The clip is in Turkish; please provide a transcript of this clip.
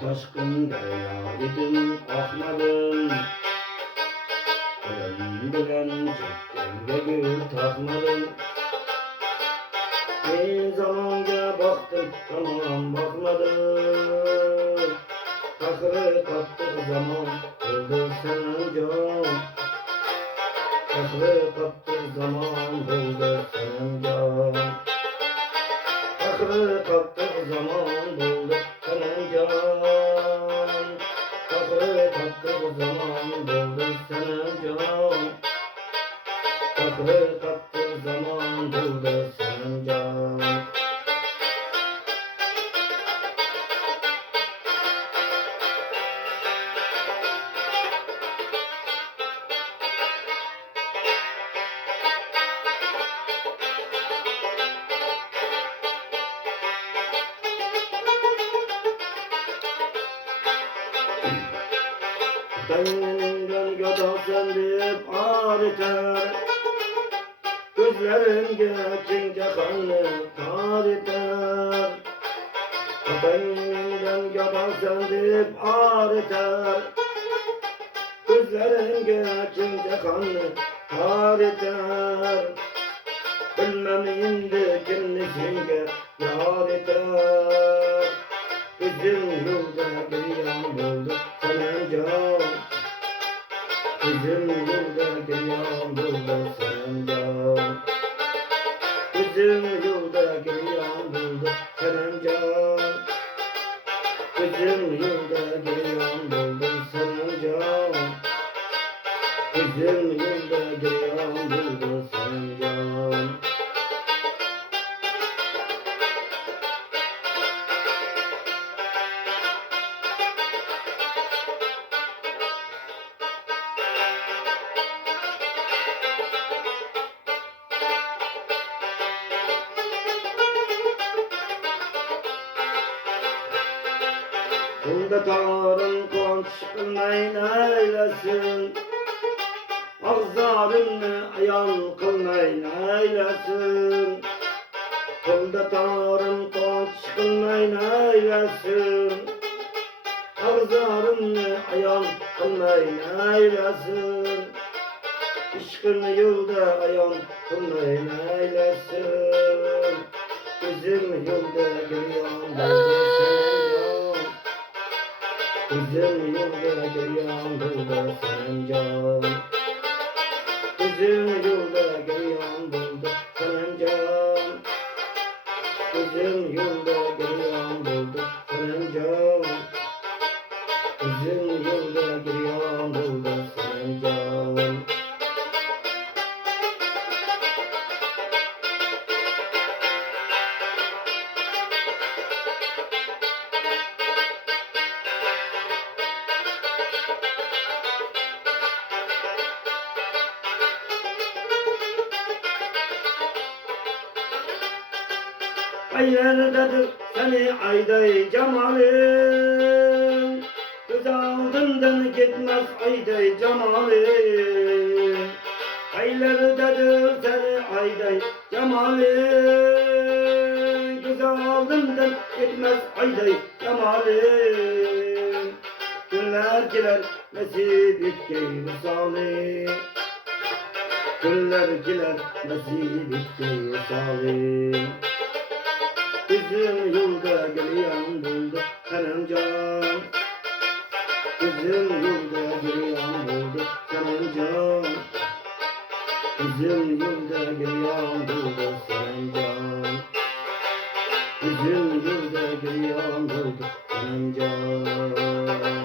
Taşkın derya idim akmadım. Ölüm bilen çektimde gül takmadım. Bir zamanga baktım tamam bakmadım. Takırı kaptık zaman oldu senin can. Takırı kaptık zaman oldu senin can. Takırı kaptık zaman oldu senin can. Takırı kaptık zaman oldu senin can. Takırı kaptık zaman oldu senin can. Benimden yada söndüp ağrıtar. Gözlerim geçince kanlı tarihler. Benimden yada söndüp ağrıtar. Gözlerim geçince kanlı tarihler. Bilmem indi kimlisinge yar eter. Bizim yolda bir yan buldu senin can. Bizim yolda bir yan buldu senin can. Bizim yolda bir yan buldu senin can. Bizim yolda bir yan buldu senin can. Bizim yolda bir yan buldu senin can. Bunda tarım konuşmayın eylesin. Ağızlarını ayan kılmayın eylesin. Bunda tarım konuşmayın eylesin. Ağızlarını ayan kılmayın eylesin. Işkını yolda ayan kılmayın eylesin. Bizim yolda giriyan bizim yolda giriyan buldu senin can. Bizim yolda giriyan buldu senin can. Bizim yolda giriyan buldu senin can. Bizim yolda giriyan buldu senin can. Aylardadır seni ayday cemalin. Göz aldından gitmez ayday cemalin. Aylardadır seni ayday cemalin. Göz aldından gitmez ayday cemalin. Günler girer nasip etki visalin. Günler girer nasip etki visalin. Bizim yolda giriyan buldu senin can. Bizim yolda giriyan buldu senin can. Bizim yolda giriyan buldu senin can. Bizim yolda giriyan buldu senin can.